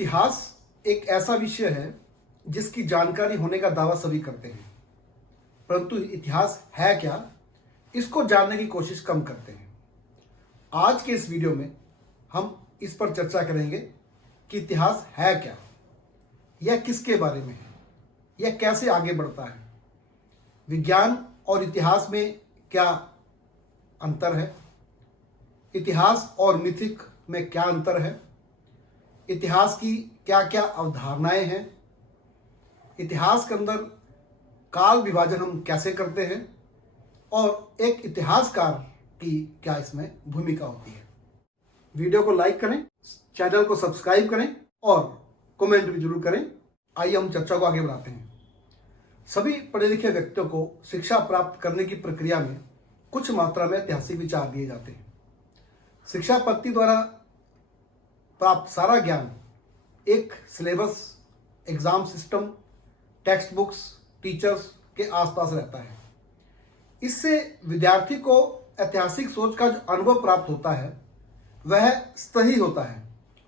इतिहास एक ऐसा विषय है जिसकी जानकारी होने का दावा सभी करते हैं, परंतु इतिहास है क्या, इसको जानने की कोशिश कम करते हैं। आज के इस वीडियो में हम इस पर चर्चा करेंगे कि इतिहास है क्या, यह किसके बारे में है, यह कैसे आगे बढ़ता है, विज्ञान और इतिहास में क्या अंतर है, इतिहास और मिथिक में क्या अंतर है, इतिहास की क्या क्या अवधारणाएं हैं, इतिहास के अंदर काल विभाजन हम कैसे करते हैं और एक इतिहासकार की क्या इसमें भूमिका होती है। वीडियो को लाइक करें, चैनल को सब्सक्राइब करें और कमेंट भी जरूर करें। आइए हम चर्चा को आगे बढ़ाते हैं। सभी पढ़े लिखे व्यक्तियों को शिक्षा प्राप्त करने की प्रक्रिया में कुछ मात्रा में ऐतिहासिक विचार दिए जाते हैं। शिक्षा पद्धति द्वारा प्राप्त सारा ज्ञान एक syllabus, exam system, text books, teachers के आसपास रहता है। इससे विद्यार्थी को ऐतिहासिक सोच का जो अनुभव प्राप्त होता है वह सही होता है,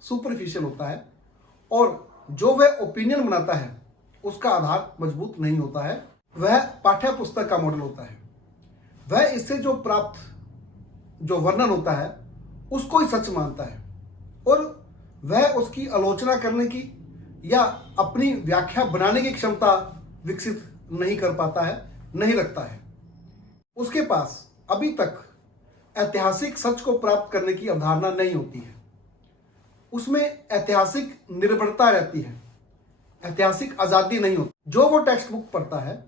सुपरफिशियल होता है, और जो वह ओपिनियन बनाता है उसका आधार मजबूत नहीं होता है, वह पाठ्य पुस्तक का मॉडल होता है। वह इससे जो प्राप्त जो वर्णन होता है उसको ही सच मानता है और वह उसकी आलोचना करने की या अपनी व्याख्या बनाने की क्षमता विकसित नहीं कर पाता है, नहीं रखता है। उसके पास अभी तक ऐतिहासिक सच को प्राप्त करने की अवधारणा नहीं होती है। उसमें ऐतिहासिक निर्भरता रहती है, ऐतिहासिक आजादी नहीं होती। जो वो टेक्स्ट बुक पढ़ता है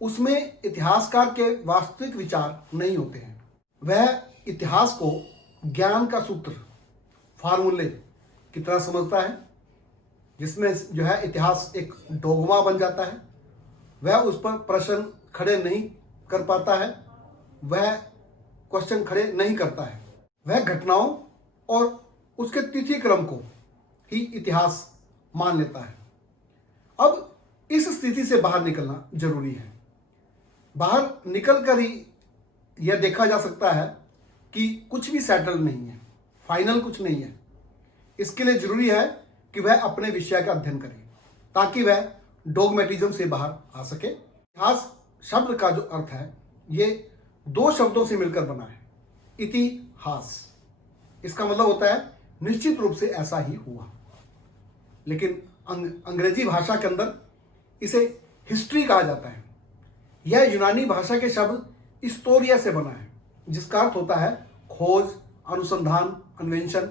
उसमें इतिहासकार के वास्तविक विचार नहीं होते हैं। वह इतिहास को ज्ञान का सूत्र, फार्मूले की तरह समझता है, जिसमें जो है इतिहास एक डोगमा बन जाता है। वह उस पर प्रश्न खड़े नहीं कर पाता है, वह क्वेश्चन खड़े नहीं करता है। वह घटनाओं और उसके तिथि क्रम को ही इतिहास मान लेता है। अब इस स्थिति से बाहर निकलना जरूरी है। बाहर निकलकर ही यह देखा जा सकता है कि कुछ भी सेटल नहीं है, फाइनल कुछ नहीं है। इसके लिए जरूरी है कि वह अपने विषय का अध्ययन करे ताकि वह डोगमेटिज्म से बाहर आ सके। इतिहास शब्द का जो अर्थ है ये दो शब्दों से मिलकर बना है, इतिहास। इसका मतलब होता है निश्चित रूप से ऐसा ही हुआ, लेकिन अंग्रेजी भाषा के अंदर इसे हिस्ट्री कहा जाता है। यह यूनानी भाषा के शब्द हिस्टोरिया से बना है, जिसका अर्थ होता है खोज, अनुसंधान, अन्वेषण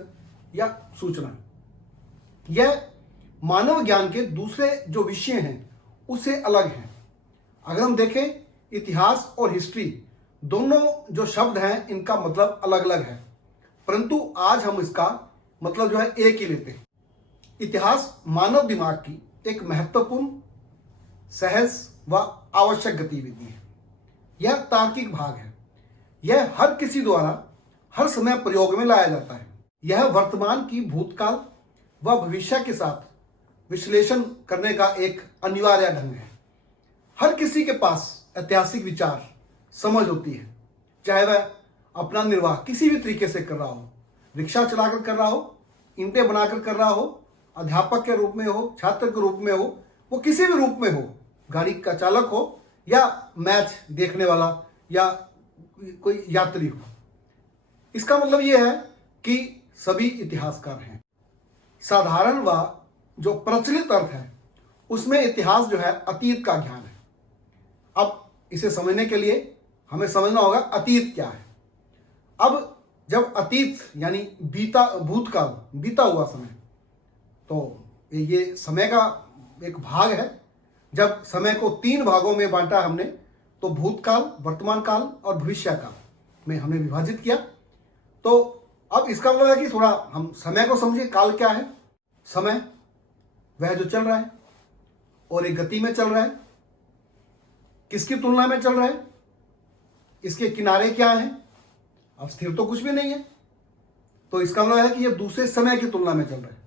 या सूचना। यह मानव ज्ञान के दूसरे जो विषय हैं उससे अलग है। अगर हम देखें, इतिहास और हिस्ट्री दोनों जो शब्द हैं इनका मतलब अलग अलग है, परंतु आज हम इसका मतलब जो है एक ही लेते हैं। इतिहास मानव दिमाग की एक महत्वपूर्ण, सहज व आवश्यक गतिविधि है। यह तार्किक भाग है। यह हर किसी द्वारा हर समय प्रयोग में लाया जाता है। यह वर्तमान की भूतकाल व भविष्य के साथ विश्लेषण करने का एक अनिवार्य ढंग है। हर किसी के पास ऐतिहासिक विचार, समझ होती है, चाहे वह अपना निर्वाह किसी भी तरीके से कर रहा हो, रिक्शा चलाकर कर रहा हो, ईंटें बनाकर कर रहा हो, अध्यापक के रूप में हो, छात्र के रूप में हो, वो किसी भी रूप में हो, गाड़ी का चालक हो या मैच देखने वाला या कोई यात्री हो। इसका मतलब यह है कि सभी इतिहासकार हैं। साधारण व जो प्रचलित अर्थ है उसमें इतिहास जो है अतीत का ज्ञान है। अब इसे समझने के लिए हमें समझना होगा अतीत क्या है। अब जब अतीत यानी भूतकाल, बीता हुआ समय, तो ये समय का एक भाग है। जब समय को तीन भागों में बांटा हमने, तो भूतकाल, वर्तमान काल और भविष्य काल में हमने विभाजित किया। तो अब इसका मतलब है कि थोड़ा हम समय को समझिए। काल क्या है? समय वह जो चल रहा है और एक गति में चल रहा है। किसकी तुलना में चल रहा है? इसके किनारे क्या हैं? अब स्थिर तो कुछ भी नहीं है, तो इसका मतलब है कि यह दूसरे समय की तुलना में चल रहा है।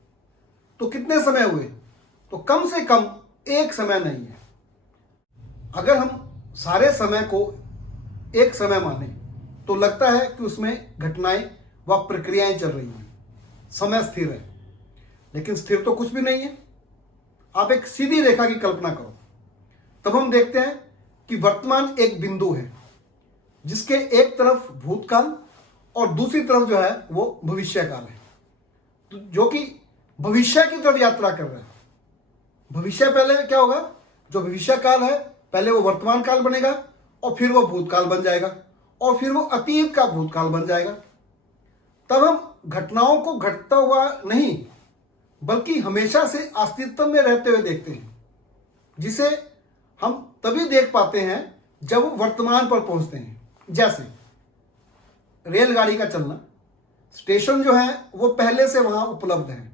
तो कितने समय हुए? तो कम से कम एक समय नहीं है। अगर हम सारे समय को एक समय माने तो लगता है कि उसमें घटनाएं व प्रक्रियाएं चल रही हैं, समय स्थिर है। लेकिन स्थिर तो कुछ भी नहीं है। आप एक सीधी रेखा की कल्पना करो, तब हम देखते हैं कि वर्तमान एक बिंदु है जिसके एक तरफ भूतकाल और दूसरी तरफ जो है वो भविष्य काल है, जो कि भविष्य की तरफ यात्रा कर रहा है। भविष्य पहले क्या होगा, जो भविष्य काल है पहले वो वर्तमान काल बनेगा और फिर वो भूतकाल बन जाएगा और फिर वो अतीत का भूतकाल बन जाएगा। तब हम घटनाओं को घटता हुआ नहीं बल्कि हमेशा से अस्तित्व में रहते हुए देखते हैं, जिसे हम तभी देख पाते हैं जब वो वर्तमान पर पहुंचते हैं। जैसे रेलगाड़ी का चलना, स्टेशन जो है वो पहले से वहां उपलब्ध है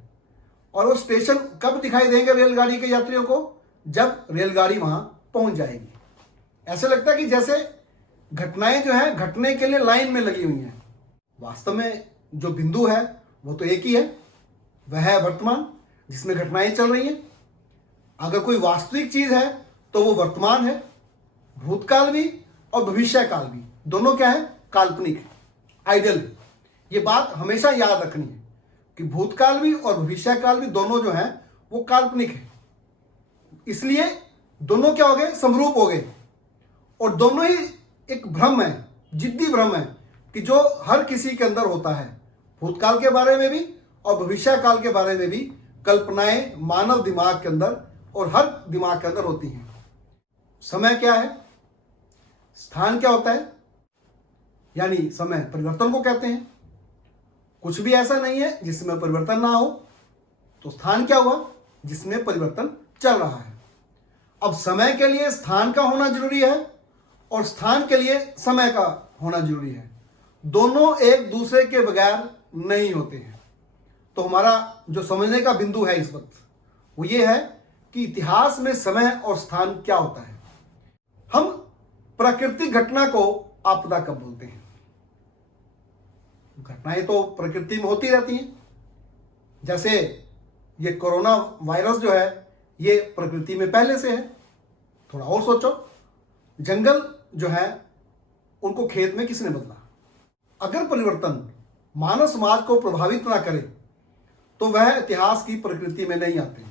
और वो स्टेशन कब दिखाई देंगे रेलगाड़ी के यात्रियों को, जब रेलगाड़ी वहां पहुंच जाएगी। ऐसे लगता है कि जैसे घटनाएं जो है घटने के लिए लाइन में लगी हुई हैं। वास्तव में जो बिंदु है वो तो एक ही है, वह है वर्तमान जिसमें घटनाएं चल रही हैं। अगर कोई वास्तविक चीज है तो वो वर्तमान है। भूतकाल भी और भविष्य काल भी दोनों क्या है, काल्पनिक है, आइडियल। ये बात हमेशा याद रखनी है कि भूतकाल भी और भविष्य काल भी दोनों जो है वो काल्पनिक है। इसलिए दोनों क्या हो गए, समरूप हो गए और दोनों ही एक भ्रम है, जिद्दी भ्रम है कि जो हर किसी के अंदर होता है। भूतकाल के बारे में भी और भविष्य काल के बारे में भी कल्पनाएं मानव दिमाग के अंदर और हर दिमाग के अंदर होती हैं। समय क्या है, स्थान क्या होता है, यानी समय परिवर्तन को कहते हैं। कुछ भी ऐसा नहीं है जिसमें परिवर्तन ना हो। तो स्थान क्या हुआ, जिसमें परिवर्तन चल रहा है। अब समय के लिए स्थान का होना जरूरी है और स्थान के लिए समय का होना जरूरी है। दोनों एक दूसरे के बगैर नहीं होते हैं। तो हमारा जो समझने का बिंदु है इस वक्त वो ये है कि इतिहास में समय और स्थान क्या होता है। हम प्राकृतिक घटना को आपदा कब बोलते हैं? घटनाएं तो प्रकृति में होती रहती हैं। जैसे ये कोरोना वायरस जो है ये प्रकृति में पहले से है। थोड़ा और सोचो, जंगल जो है उनको खेत में किसने बदला? अगर परिवर्तन मानव समाज को प्रभावित ना करे तो वह इतिहास की प्रकृति में नहीं आते।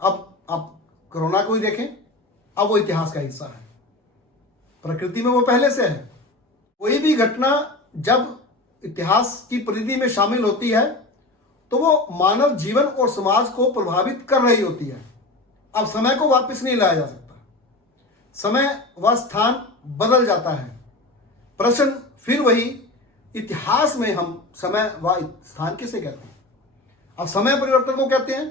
अब आप कोरोना को ही देखें, अब वो इतिहास का हिस्सा है, प्रकृति में वो पहले से है। कोई भी घटना जब इतिहास की परिधि में शामिल होती है तो वो मानव जीवन और समाज को प्रभावित कर रही होती है। अब समय को वापस नहीं लाया जा सकता, समय व स्थान बदल जाता है। प्रश्न फिर वही, इतिहास में हम समय व स्थान किसे कहते हैं? अब समय परिवर्तन को कहते हैं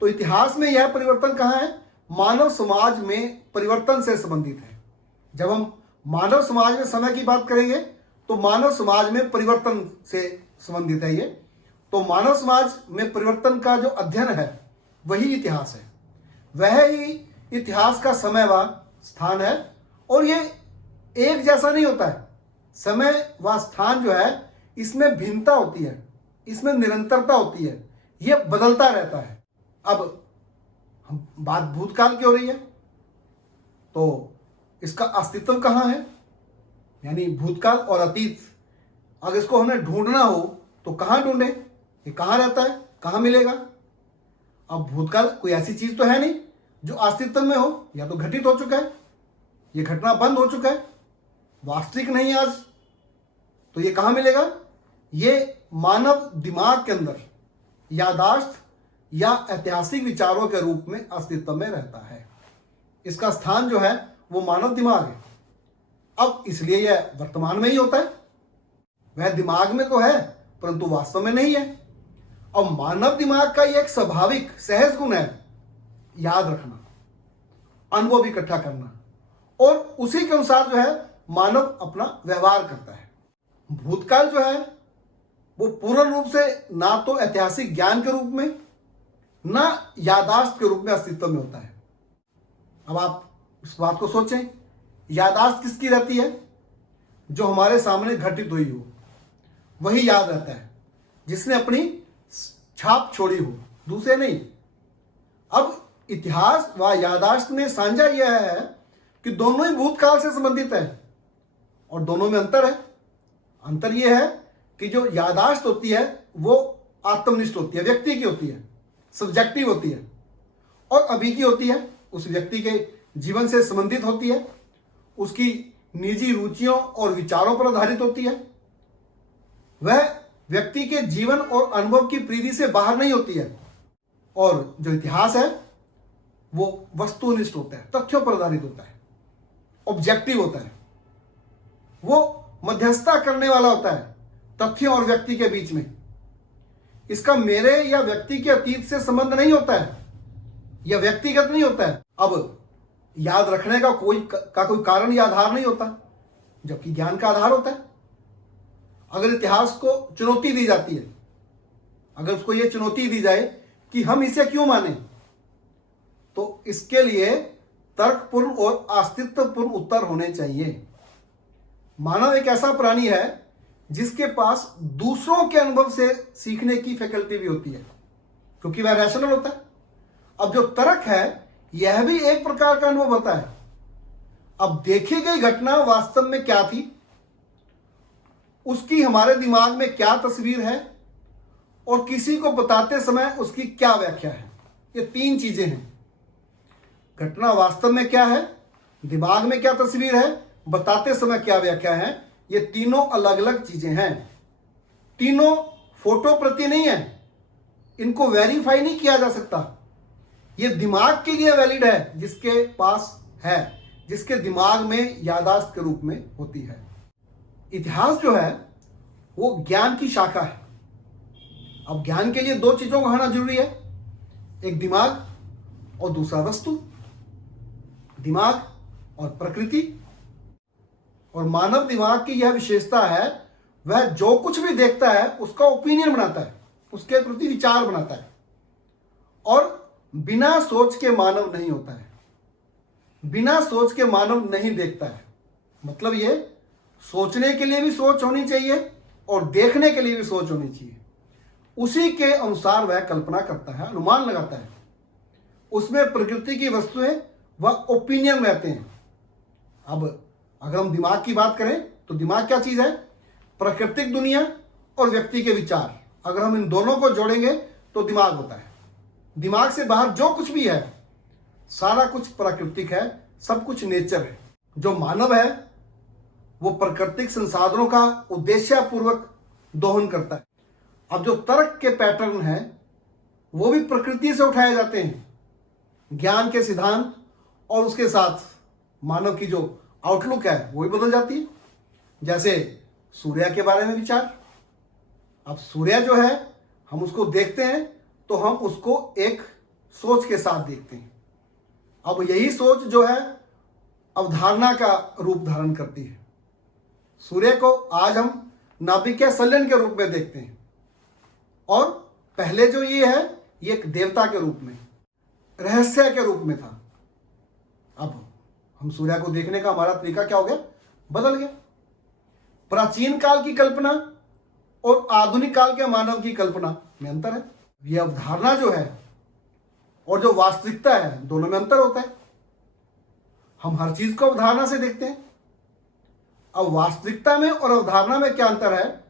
तो इतिहास में यह परिवर्तन कहाँ है? मानव समाज में परिवर्तन से संबंधित है। जब हम मानव समाज में समय की बात करेंगे तो मानव समाज में परिवर्तन से संबंधित है ये। तो मानव समाज में परिवर्तन का जो अध्ययन है वही इतिहास है, वह ही इतिहास का समय व स्थान है। और ये एक जैसा नहीं होता है। समय व स्थान जो है इसमें भिन्नता होती है, इसमें निरंतरता होती है, यह बदलता रहता है। अब हम बात भूतकाल की हो रही है तो इसका अस्तित्व कहाँ है, यानी भूतकाल और अतीत। अगर इसको हमें ढूंढना हो तो कहाँ ढूंढे, ये कहाँ रहता है, कहाँ मिलेगा? अब भूतकाल कोई ऐसी चीज तो है नहीं जो अस्तित्व में हो, या तो घटित हो चुका है, ये घटना बंद हो चुका है, वास्तविक नहीं आज। तो ये कहाँ मिलेगा? ये मानव दिमाग के अंदर यादाश्त या ऐतिहासिक विचारों के रूप में अस्तित्व में रहता है। इसका स्थान जो है वो मानव दिमाग है। अब इसलिए यह वर्तमान में ही होता है। वह दिमाग में तो है परंतु वास्तव में नहीं है। अब मानव दिमाग का यह एक स्वाभाविक सहज गुण है याद रखना, अनुभव इकट्ठा करना, और उसी के अनुसार जो है मानव अपना व्यवहार करता है। भूतकाल जो है वो पूर्ण रूप से ना तो ऐतिहासिक ज्ञान के रूप में ना यादाश्त के रूप में अस्तित्व में होता है। अब आप इस बात को सोचें, यादाश्त किसकी रहती है? जो हमारे सामने घटित हुई हो वही याद रहता है, जिसने अपनी छाप छोड़ी हो, दूसरे नहीं। अब इतिहास व यादाश्त में साझा यह है कि दोनों ही भूतकाल से संबंधित है और दोनों में अंतर है। अंतर यह है कि जो यादाश्त होती है वो आत्मनिष्ठ होती है, व्यक्ति की होती है, सब्जेक्टिव होती है, और अभी की होती है, उस व्यक्ति के जीवन से संबंधित होती है, उसकी निजी रुचियों और विचारों पर आधारित होती है, वह व्यक्ति के जीवन और अनुभव की परिधि से बाहर नहीं होती है। और जो इतिहास है वो वस्तुनिष्ठ होता है, तथ्यों पर आधारित होता है, ऑब्जेक्टिव होता है, वो मध्यस्थता करने वाला होता है तथ्यों और व्यक्ति के बीच में। इसका मेरे या व्यक्ति के अतीत से संबंध नहीं होता है, यह व्यक्तिगत नहीं होता है। अब याद रखने का कोई कारण या आधार नहीं होता, जबकि ज्ञान का आधार होता है। अगर इतिहास को चुनौती दी जाती है, अगर उसको यह चुनौती दी जाए कि हम इसे क्यों माने, तो इसके लिए तर्कपूर्ण और अस्तित्वपूर्ण उत्तर होने चाहिए। मानव एक ऐसा प्राणी है जिसके पास दूसरों के अनुभव से सीखने की फैकल्टी भी होती है, क्योंकि वह रैशनल होता है। अब जो तर्क है यह भी एक प्रकार का अनुभव होता है। अब देखी गई घटना वास्तव में क्या थी, उसकी हमारे दिमाग में क्या तस्वीर है, और किसी को बताते समय उसकी क्या व्याख्या है। ये तीन चीजें हैं। घटना वास्तव में क्या है, दिमाग में क्या तस्वीर है, बताते समय क्या व्याख्या है। ये तीनों अलग अलग चीजें हैं। तीनों फोटो प्रति नहीं है, इनको वेरीफाई नहीं किया जा सकता। ये दिमाग के लिए वैलिड है, जिसके पास है, जिसके दिमाग में याददाश्त के रूप में होती है। इतिहास जो है वो ज्ञान की शाखा है। अब ज्ञान के लिए दो चीजों को होना जरूरी है, एक दिमाग और दूसरा वस्तु। दिमाग और प्रकृति। और मानव दिमाग की यह विशेषता है, वह जो कुछ भी देखता है उसका ओपिनियन बनाता है, उसके प्रति विचार बनाता है, और बिना सोच के मानव नहीं होता है, बिना सोच के मानव नहीं देखता है। मतलब ये सोचने के लिए भी सोच होनी चाहिए और देखने के लिए भी सोच होनी चाहिए। उसी के अनुसार वह कल्पना करता है, अनुमान लगाता है। उसमें प्रकृति की वस्तुएं व ओपिनियन रहते हैं। अब अगर हम दिमाग की बात करें तो दिमाग क्या चीज है, प्राकृतिक दुनिया और व्यक्ति के विचार। अगर हम इन दोनों को जोड़ेंगे तो दिमाग होता है। दिमाग से बाहर जो कुछ भी है सारा कुछ प्राकृतिक है, सब कुछ नेचर है। जो मानव है वो प्राकृतिक संसाधनों का उद्देश्यपूर्वक दोहन करता है। अब जो तर्क के पैटर्न है वो भी प्रकृति से उठाए जाते हैं, ज्ञान के सिद्धांत, और उसके साथ मानव की जो आउटलुक है वो भी बदल जाती है। जैसे सूर्य के बारे में विचार। अब सूर्य जो है हम उसको देखते हैं तो हम उसको एक सोच के साथ देखते हैं। अब यही सोच जो है अवधारणा का रूप धारण करती है। सूर्य को आज हम नाभिकीय संलयन के रूप में देखते हैं, और पहले जो ये है ये एक देवता के रूप में, रहस्य के रूप में था। अब हम सूर्य को देखने का हमारा तरीका क्या हो गया, बदल गया। प्राचीन काल की कल्पना और आधुनिक काल के मानव की कल्पना में अंतर है। यह अवधारणा जो है और जो वास्तविकता है दोनों में अंतर होता है। हम हर चीज को अवधारणा से देखते हैं। अब वास्तविकता में और अवधारणा में क्या अंतर है,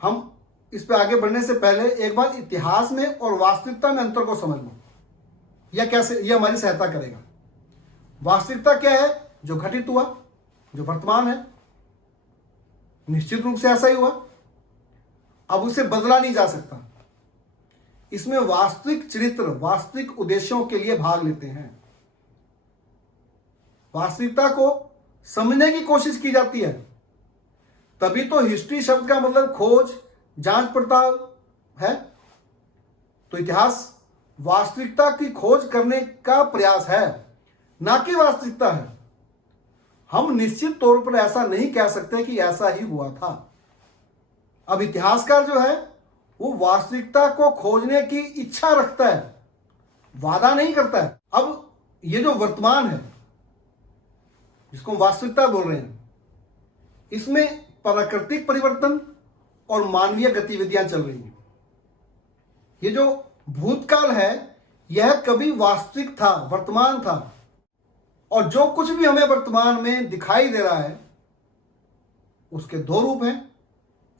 हम इस पे आगे बढ़ने से पहले एक बार इतिहास में और वास्तविकता में अंतर को समझ लो। यह कैसे, यह हमारी सहायता करेगा। वास्तविकता क्या है, जो घटित हुआ, जो वर्तमान है, निश्चित रूप से ऐसा ही हुआ, अब उसे बदला नहीं जा सकता। इसमें वास्तविक चरित्र वास्तविक उद्देश्यों के लिए भाग लेते हैं। वास्तविकता को समझने की कोशिश की जाती है, तभी तो हिस्ट्री शब्द का मतलब खोज, जांच पड़ताल है। तो इतिहास वास्तविकता की खोज करने का प्रयास है, ना कि वास्तविकता है। हम निश्चित तौर पर ऐसा नहीं कह सकते कि ऐसा ही हुआ था। अब इतिहासकार जो है वो वास्तविकता को खोजने की इच्छा रखता है, वादा नहीं करता है। अब ये जो वर्तमान है जिसको वास्तविकता बोल रहे हैं, इसमें प्राकृतिक परिवर्तन और मानवीय गतिविधियां चल रही हैं। ये जो भूतकाल है यह कभी वास्तविक था, वर्तमान था, और जो कुछ भी हमें वर्तमान में दिखाई दे रहा है उसके दो रूप हैं।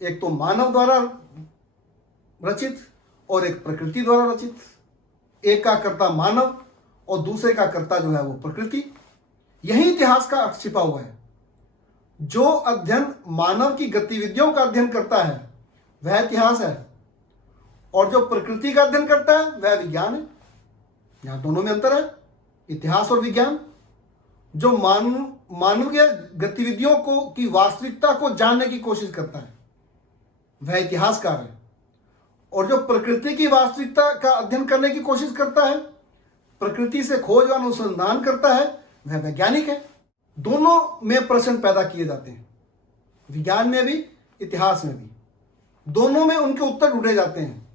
एक तो मानव द्वारा रचित और एक प्रकृति द्वारा रचित। एक का कर्ता मानव और दूसरे का कर्ता जो है वो प्रकृति। यही इतिहास का अर्थ छिपा हुआ है। जो अध्ययन मानव की गतिविधियों का अध्ययन करता है वह इतिहास है, और जो प्रकृति का अध्ययन करता है वह विज्ञान है। यहां दोनों में अंतर है, इतिहास और विज्ञान। जो मानव की गतिविधियों को की वास्तविकता को जानने की कोशिश करता है वह इतिहासकार है, और जो प्रकृति की वास्तविकता का अध्ययन करने की कोशिश करता है, प्रकृति से खोज और अनुसंधान करता है, वह वैज्ञानिक है। दोनों में प्रश्न पैदा किए जाते हैं, विज्ञान में भी इतिहास में भी। दोनों में उनके उत्तर ढूंढे जाते हैं,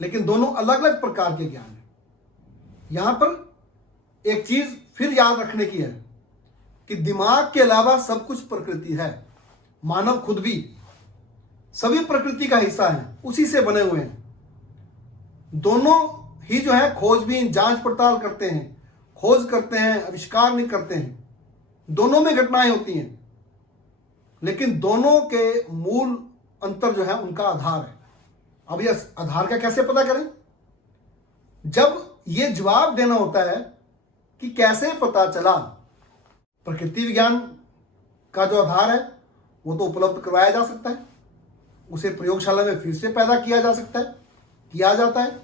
लेकिन दोनों अलग अलग प्रकार के ज्ञान हैं। यहां पर एक चीज फिर याद रखने की है कि दिमाग के अलावा सब कुछ प्रकृति है। मानव खुद भी सभी प्रकृति का हिस्सा है, उसी से बने हुए हैं। दोनों ही जो है खोजबीन, जांच पड़ताल करते हैं, खोज करते हैं, आविष्कार नहीं करते हैं। दोनों में घटनाएं होती हैं, लेकिन दोनों के मूल अंतर जो है उनका आधार है। अब यह आधार का कैसे पता करें? जब यह जवाब देना होता है कि कैसे पता चला, प्रकृति विज्ञान का जो आधार है वो तो उपलब्ध करवाया जा सकता है, उसे प्रयोगशाला में फिर से पैदा किया जा सकता है, किया जाता है।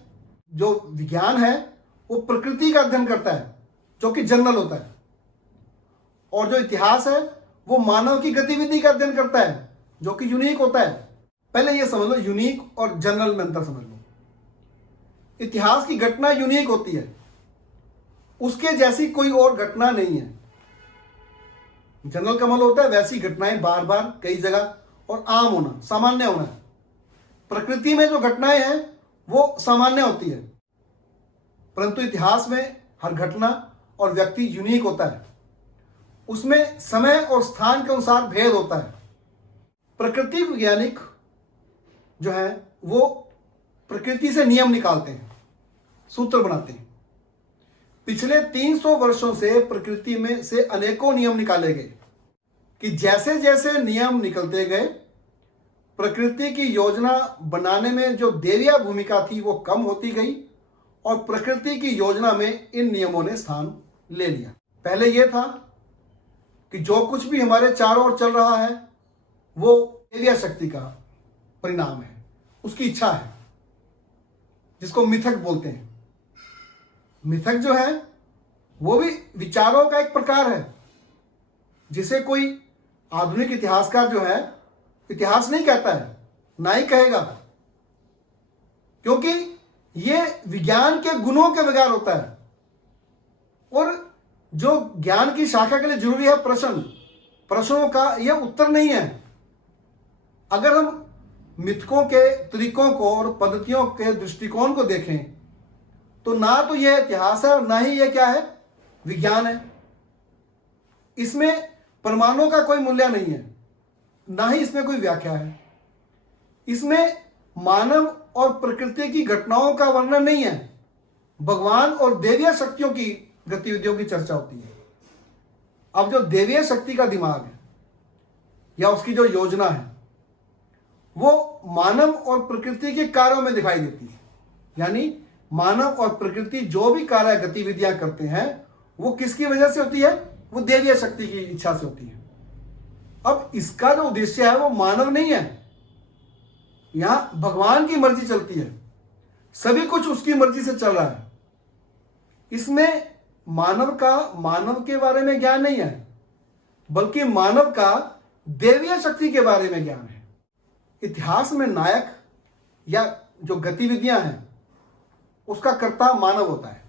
जो विज्ञान है वो प्रकृति का अध्ययन करता है, जो कि जनरल होता है, और जो इतिहास है वो मानव की गतिविधि का अध्ययन करता है, जो कि यूनिक होता है। पहले ये समझ लो, यूनिक और जनरल में अंतर समझ लो। इतिहास की घटना यूनिक होती है, उसके जैसी कोई और घटना नहीं है। जनरल का मतलब होता है वैसी घटनाएं बार बार कई जगह और आम होना, सामान्य होना। प्रकृति में जो घटनाएं हैं वो सामान्य होती है, परंतु इतिहास में हर घटना और व्यक्ति यूनिक होता है। उसमें समय और स्थान के अनुसार भेद होता है। प्रकृति वैज्ञानिक जो है वो प्रकृति से नियम निकालते हैं, सूत्र बनाते हैं। पिछले 300 वर्षों से प्रकृति में से अनेकों नियम निकाले गए कि जैसे जैसे नियम निकलते गए, प्रकृति की योजना बनाने में जो देविया भूमिका थी वो कम होती गई, और प्रकृति की योजना में इन नियमों ने स्थान ले लिया। पहले यह था कि जो कुछ भी हमारे चारों ओर चल रहा है वो देविया शक्ति का परिणाम है, उसकी इच्छा है, जिसको मिथक बोलते हैं। मिथक जो है वो भी विचारों का एक प्रकार है, जिसे कोई आधुनिक इतिहासकार जो है इतिहास नहीं कहता है, ना ही कहेगा, क्योंकि ये विज्ञान के गुणों के बगैर होता है। और जो ज्ञान की शाखा के लिए जरूरी है प्रश्नों का यह उत्तर नहीं है। अगर हम मिथकों के तरीकों को और पद्धतियों के दृष्टिकोण को देखें तो ना तो यह इतिहास है और ना ही यह क्या है, विज्ञान है। इसमें प्रमाणों का कोई मूल्य नहीं है, ना ही इसमें कोई व्याख्या है। इसमें मानव और प्रकृति की घटनाओं का वर्णन नहीं है, भगवान और देवीय शक्तियों की गतिविधियों की चर्चा होती है। अब जो देवीय शक्ति का दिमाग है या उसकी जो योजना है वो मानव और प्रकृति के कार्यों में दिखाई देती है। यानी मानव और प्रकृति जो भी कार्य गतिविधियां करते हैं वो किसकी वजह से होती है, वो देवीय शक्ति की इच्छा से होती है। अब इसका जो उद्देश्य है वो मानव नहीं है, यहां भगवान की मर्जी चलती है, सभी कुछ उसकी मर्जी से चल रहा है। इसमें मानव के बारे में ज्ञान नहीं है, बल्कि मानव का देवीय शक्ति के बारे में ज्ञान है। इतिहास में नायक या जो गतिविधियां हैं उसका कर्ता मानव होता है,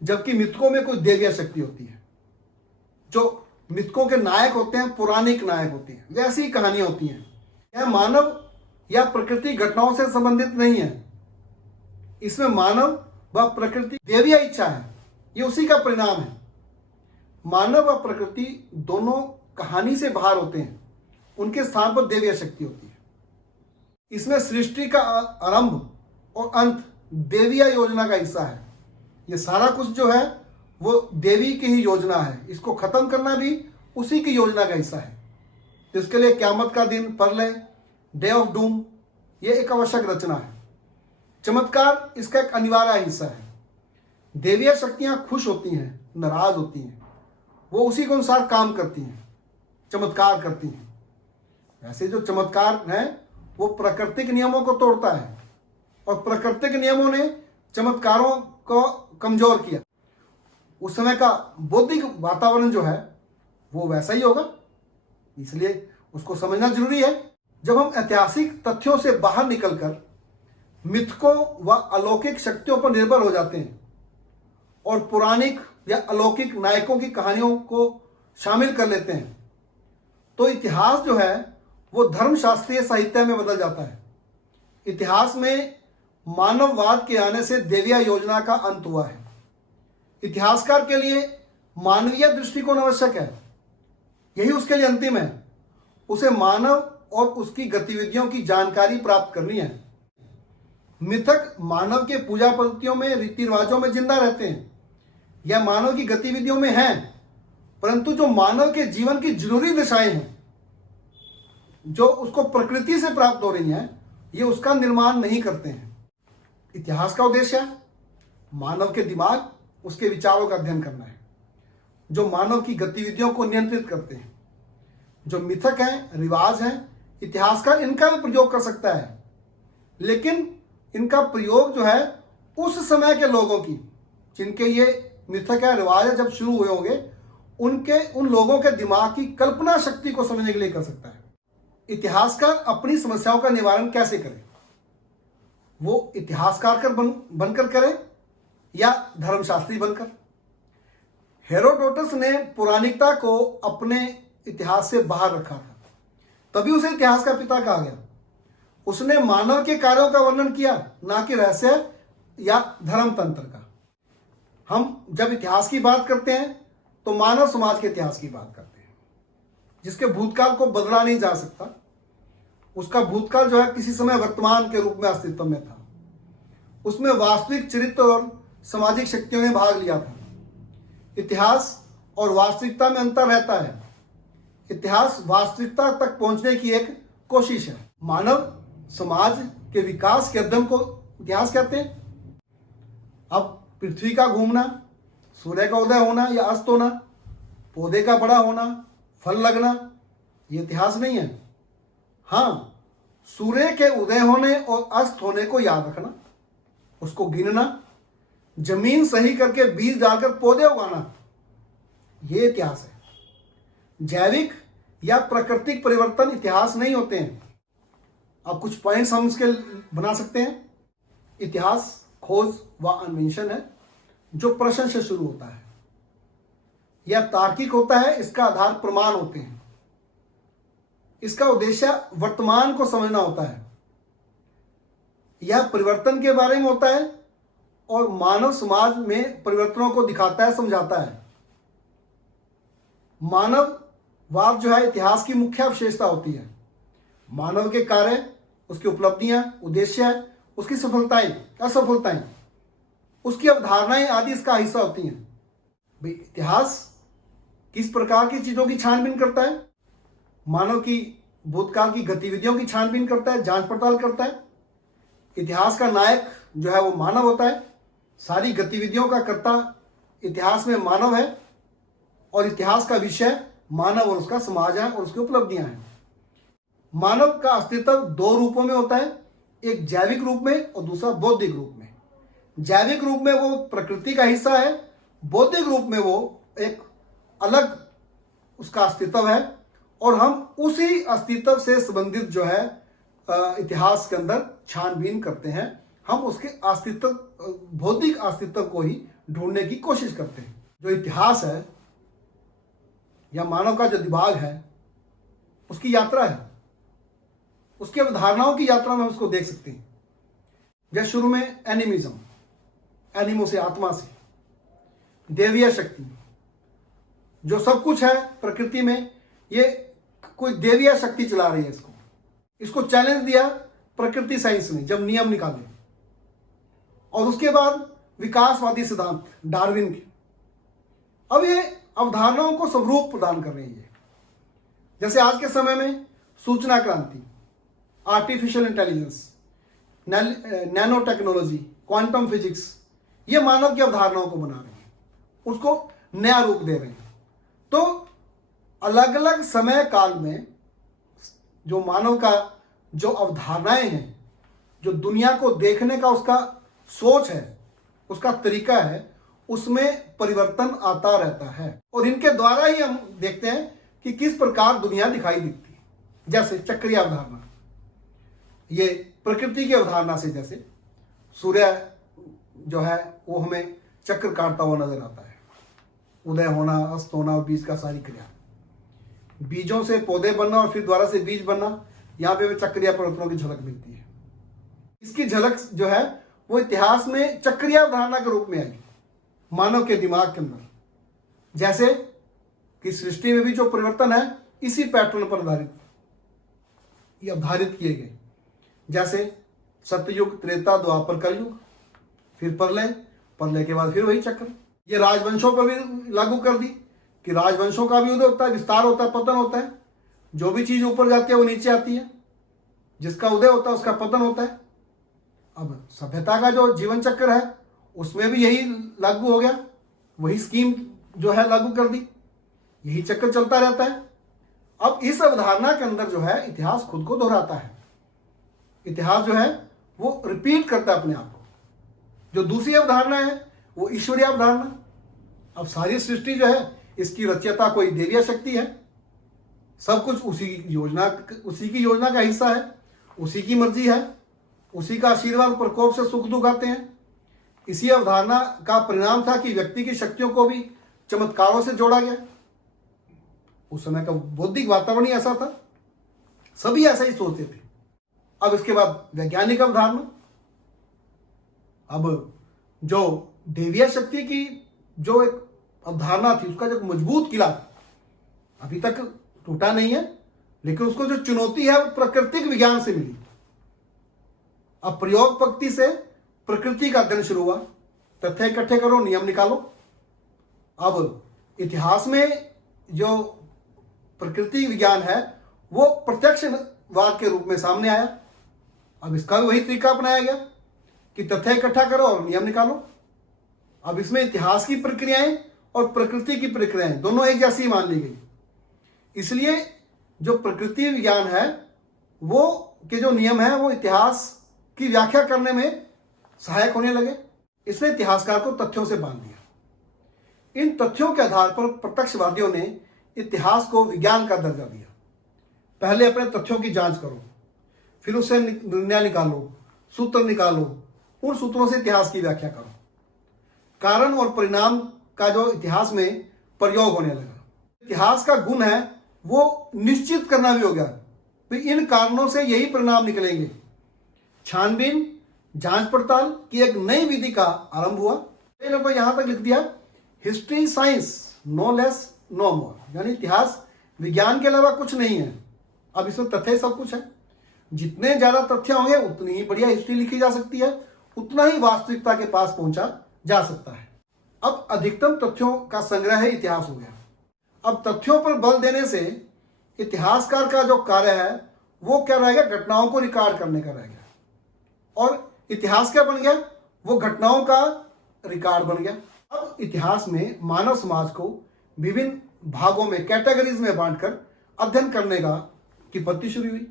जबकि मिथकों में कोई देवीय शक्ति होती है। जो मिथकों के नायक होते हैं पौराणिक नायक होते हैं, वैसी कहानियां होती हैं। यह मानव या प्रकृति घटनाओं से संबंधित नहीं है। इसमें मानव व प्रकृति देवीय इच्छा है, ये उसी का परिणाम है। मानव व प्रकृति दोनों कहानी से बाहर होते हैं, उनके स्थान पर देवीय शक्ति होती है। इसमें सृष्टि का आरंभ और अंत देवीय योजना का हिस्सा है। ये सारा कुछ जो है वो देवी की ही योजना है, इसको खत्म करना भी उसी की योजना का हिस्सा है। जिसके लिए क़यामत का दिन, प्रलय, डे ऑफ डूम, ये एक आवश्यक रचना है। चमत्कार इसका एक अनिवार्य हिस्सा है। देवीय शक्तियां खुश होती हैं, नाराज होती हैं, वो उसी के अनुसार काम करती हैं, चमत्कार करती हैं। ऐसे जो चमत्कार है वो प्राकृतिक नियमों को तोड़ता है और प्राकृतिक नियमों ने चमत्कारों को कमजोर किया। उस समय का बौद्धिक वातावरण जो है वो वैसा ही होगा, इसलिए उसको समझना जरूरी है। जब हम ऐतिहासिक तथ्यों से बाहर निकलकर मिथकों व अलौकिक शक्तियों पर निर्भर हो जाते हैं और पौराणिक या अलौकिक नायकों की कहानियों को शामिल कर लेते हैं, तो इतिहास जो है वो धर्मशास्त्रीय साहित्य में बदल जाता है। इतिहास में मानववाद के आने से देविया योजना का अंत हुआ है। इतिहासकार के लिए मानवीय दृष्टिकोण आवश्यक है, यही उसके लिए अंतिम है। उसे मानव और उसकी गतिविधियों की जानकारी प्राप्त करनी है। मिथक मानव के पूजा पद्धतियों में, रीति रिवाजों में जिंदा रहते हैं या मानव की गतिविधियों में हैं, परंतु जो मानव के जीवन की जरूरी दिशाएं हैं जो उसको प्रकृति से प्राप्त हो रही हैं, ये उसका निर्माण नहीं करते हैं। इतिहास का उद्देश्य है मानव के दिमाग, उसके विचारों का अध्ययन करना है, जो मानव की गतिविधियों को नियंत्रित करते हैं। जो मिथक हैं, रिवाज हैं, इतिहासकार इनका भी प्रयोग कर सकता है, लेकिन इनका प्रयोग जो है उस समय के लोगों की, जिनके ये मिथक है, रिवाज है, जब शुरू हुए होंगे, उन लोगों के दिमाग की कल्पना शक्ति को समझने के लिए कर सकता है। इतिहासकार अपनी समस्याओं का निवारण कैसे करे? वो इतिहासकार बनकर करे या धर्मशास्त्री बनकर? हेरोडोटस ने पौराणिकता को अपने इतिहास से बाहर रखा था, तभी उसे इतिहास का पिता कहा गया। उसने मानव के कार्यों का वर्णन किया, ना कि रहस्य या धर्म तंत्र का। हम जब इतिहास की बात करते हैं तो मानव समाज के इतिहास की बात करते हैं, जिसके भूतकाल को बदला नहीं जा सकता। उसका भूतकाल जो है किसी समय वर्तमान के रूप में अस्तित्व में था। उसमें वास्तविक चरित्र और सामाजिक शक्तियों ने भाग लिया था। इतिहास और वास्तविकता में अंतर रहता है। इतिहास वास्तविकता तक पहुंचने की एक कोशिश है। मानव समाज के विकास के अध्ययन को इतिहास कहते हैं। अब पृथ्वी का घूमना, सूर्य का उदय होना या अस्त होना, पौधे का बड़ा होना, फल लगना, ये इतिहास नहीं है। हाँ, सूर्य के उदय होने और अस्त होने को याद रखना, उसको गिनना, जमीन सही करके बीज डालकर पौधे उगाना, ये इतिहास है। जैविक या प्राकृतिक परिवर्तन इतिहास नहीं होते हैं। अब कुछ पॉइंट्स हम इसके बना सकते हैं। इतिहास खोज व अन्वेषण है जो प्रश्न से शुरू होता है। यह तार्किक होता है, इसका आधार प्रमाण होते हैं। इसका उद्देश्य वर्तमान को समझना होता है। यह परिवर्तन के बारे में होता है और मानव समाज में परिवर्तनों को दिखाता है, समझाता है। मानववाद जो है इतिहास की मुख्य विशेषता होती है। मानव के कार्य, उसकी उपलब्धियां, उद्देश्य, उसकी सफलताएं, असफलताएं, उसकी अवधारणाएं आदि इसका हिस्सा होती हैं। भाई, इतिहास किस प्रकार की चीजों की छानबीन करता है? मानव की भूतकाल की गतिविधियों की छानबीन करता है, जांच पड़ताल करता है। इतिहास का नायक जो है वो मानव होता है। सारी गतिविधियों का कर्ता इतिहास में मानव है और इतिहास का विषय मानव और उसका समाज है और उसकी उपलब्धियां हैं। मानव का अस्तित्व दो रूपों में होता है, एक जैविक रूप में और दूसरा बौद्धिक रूप में। जैविक रूप में वो प्रकृति का हिस्सा है, बौद्धिक रूप में वो एक अलग उसका अस्तित्व है और हम उसी अस्तित्व से संबंधित जो है इतिहास के अंदर छानबीन करते हैं। हम उसके अस्तित्व, बौद्धिक अस्तित्व को ही ढूंढने की कोशिश करते हैं। जो इतिहास है या मानव का जो दिमाग है, उसकी यात्रा है, उसकी अवधारणाओं की यात्रा में हम उसको देख सकते हैं। जैसे शुरू में एनिमिज्म, एनिमो से आत्मा से, देवीय शक्ति, जो सब कुछ है प्रकृति में, ये कोई देवीय शक्ति चला रही है। इसको चैलेंज दिया प्रकृति साइंस ने जब नियम निकाले, और उसके बाद विकासवादी सिद्धांत डार्विन के। अब ये अवधारणाओं को स्वरूप प्रदान कर रही है। जैसे आज के समय में सूचना क्रांति, artificial intelligence, nano technology, quantum physics, ये मानव की अवधारणाओं को बना रही हैं, उसको नया रूप दे रहे हैं। तो अलग अलग समय काल में जो मानव का जो अवधारणाएं हैं, जो दुनिया को देखने का उसका सोच है, उसका तरीका है, उसमें परिवर्तन आता रहता है। और इनके द्वारा ही हम देखते हैं कि किस प्रकार दुनिया दिखाई देती है। जैसे चक्रीय अवधारणा, ये प्रकृति की अवधारणा से, जैसे सूर्य जो है वो हमें चक्र काटता हुआ नजर आता है, उदय होना, अस्त होना और बीज का सारी क्रिया, बीजों से पौधे बनना और फिर दोबारा से बीज बनना, यहाँ पे चक्रीय परिवर्तनों की झलक मिलती है। इसकी झलक जो है वो इतिहास में चक्रीय अवधारणा के रूप में आई मानव के दिमाग के अंदर। जैसे कि सृष्टि में भी जो परिवर्तन है इसी पैटर्न पर अवधारित किए गए। जैसे सतयुग, त्रेता, द्वापर, कलयुग, फिर प्रलय, प्रलय के बाद फिर वही चक्र। ये राजवंशों पर भी लागू कर दी कि राजवंशों का भी उदय होता है, विस्तार होता है, पतन होता है। जो भी चीज ऊपर जाती है वो नीचे आती है, जिसका उदय होता है उसका पतन होता है। अब सभ्यता का जो जीवन चक्र है उसमें भी यही लागू हो गया, वही स्कीम जो है लागू कर दी, यही चक्र चलता रहता है। अब इस अवधारणा के अंदर जो है इतिहास खुद को दोहराता है। इतिहास जो है वो रिपीट करता है अपने आप को। जो दूसरी अवधारणा है वो ईश्वरीय अवधारणा। अब सारी सृष्टि जो है इसकी रचयिता कोई देवीय शक्ति है, सब कुछ उसी की योजना का हिस्सा है, उसी की मर्जी है, उसी का आशीर्वाद प्रकोप से सुख दुख आते हैं। इसी अवधारणा का परिणाम था कि व्यक्ति की शक्तियों को भी चमत्कारों से जोड़ा गया। उस समय का बौद्धिक वातावरण ही ऐसा था, सभी ऐसा ही सोचते थे। अब इसके बाद वैज्ञानिक अवधारणा। अब जो देवीय शक्ति की जो एक अवधारणा थी, उसका जो मजबूत किला अभी तक टूटा नहीं है, लेकिन उसको जो चुनौती है वो प्राकृतिक विज्ञान से मिली। अब प्रयोग पक्ति से प्रकृति का अध्ययन शुरू हुआ, तथ्य इकट्ठे करो, नियम निकालो। अब इतिहास में जो प्रकृति विज्ञान है वो प्रत्यक्षवाद के रूप में सामने आया। अब इसका भी वही तरीका अपनाया गया कि तथ्य इकट्ठा करो और नियम निकालो। अब इसमें इतिहास की प्रक्रियाएं और प्रकृति की प्रक्रियाएं दोनों एक जैसी मान ली गई। इसलिए जो प्रकृति विज्ञान है वो के जो नियम है वो इतिहास की व्याख्या करने में सहायक होने लगे। इसने इतिहासकार को तथ्यों से बांध दिया। इन तथ्यों के आधार पर प्रत्यक्षवादियों ने इतिहास को विज्ञान का दर्जा दिया। पहले अपने तथ्यों की जांच करो, फिर उससे निर्णय निकालो, सूत्र निकालो, उन सूत्रों से इतिहास की व्याख्या करो। कारण और परिणाम का जो इतिहास में प्रयोग होने लगा। इतिहास का गुण है वो निश्चित करना भी हो गया, इन कारणों से यही परिणाम निकलेंगे। छानबीन, जांच पड़ताल की एक नई विधि का आरंभ हुआ। तो यहां तक लिख दिया, history science no less no more, यानी इतिहास विज्ञान के अलावा कुछ नहीं है। अब इसमें तथ्य सब कुछ है। जितने ज्यादा तथ्य होंगे उतनी ही बढ़िया हिस्ट्री लिखी जा सकती है, उतना ही वास्तविकता के पास पहुंचा जा सकता है। अब अधिकतम तथ्यों का संग्रह है इतिहास हो गया। अब तथ्यों पर बल देने से इतिहासकार का जो कार्य है वो क्या रह गया, घटनाओं को रिकॉर्ड करने का रह गया। और इतिहास क्या बन गया, वो घटनाओं का रिकॉर्ड बन गया। अब इतिहास में मानव समाज को विभिन्न भागों में, कैटेगरीज में बांटकर अध्ययन करने की पद्धति शुरू हुई।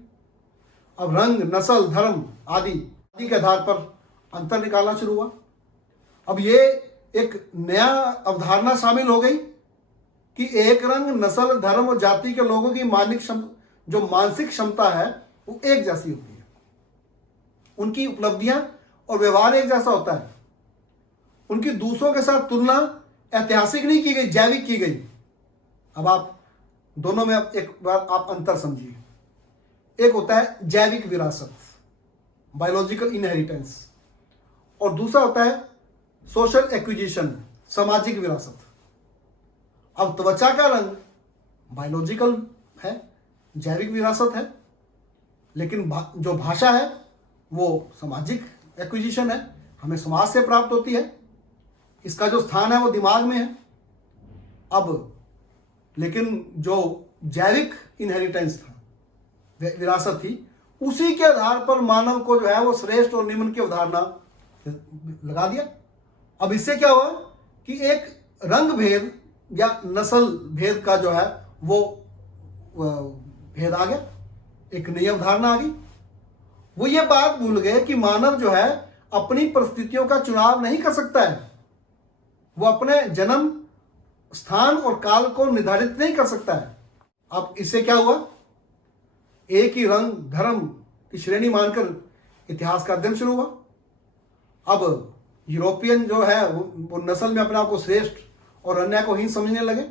अब रंग, नस्ल, धर्म आदि के आधार पर अंतर निकालना शुरू हुआ। अब ये एक नया अवधारणा शामिल हो गई कि एक रंग, नस्ल, धर्म और जाति के लोगों की मानसिक क्षमता है वो एक जैसी होती है। उनकी उपलब्धियां और व्यवहार एक जैसा होता है। उनकी दूसरों के साथ तुलना ऐतिहासिक नहीं की गई, जैविक की गई। अब आप दोनों में एक बार आप अंतर समझिए। एक होता है जैविक विरासत, बायोलॉजिकल इनहेरिटेंस, और दूसरा होता है सोशल एक्विजिशन, सामाजिक विरासत। अब त्वचा का रंग बायोलॉजिकल है, जैविक विरासत है, लेकिन जो भाषा है वो सामाजिक एक्विजिशन है, हमें समाज से प्राप्त होती है। इसका जो स्थान है वो दिमाग में है। अब लेकिन जो जैविक इनहेरिटेंस था, विरासत थी, उसी के आधार पर मानव को जो है वो श्रेष्ठ और निम्न की अवधारणा लगा दिया। अब इससे क्या हुआ कि एक रंग भेद या नस्ल भेद का जो है वो भेद आ गया, एक नई अवधारणा आ गई। वो ये बात भूल गए कि मानव जो है अपनी परिस्थितियों का चुनाव नहीं कर सकता है, वो अपने जन्म स्थान और काल को निर्धारित नहीं कर सकता है। अब इससे क्या हुआ, एक ही रंग धर्म की श्रेणी मानकर इतिहास का अध्ययन शुरू हुआ। अब यूरोपियन जो है वो नस्ल में अपने आप को श्रेष्ठ और अन्य को हीन समझने लगे।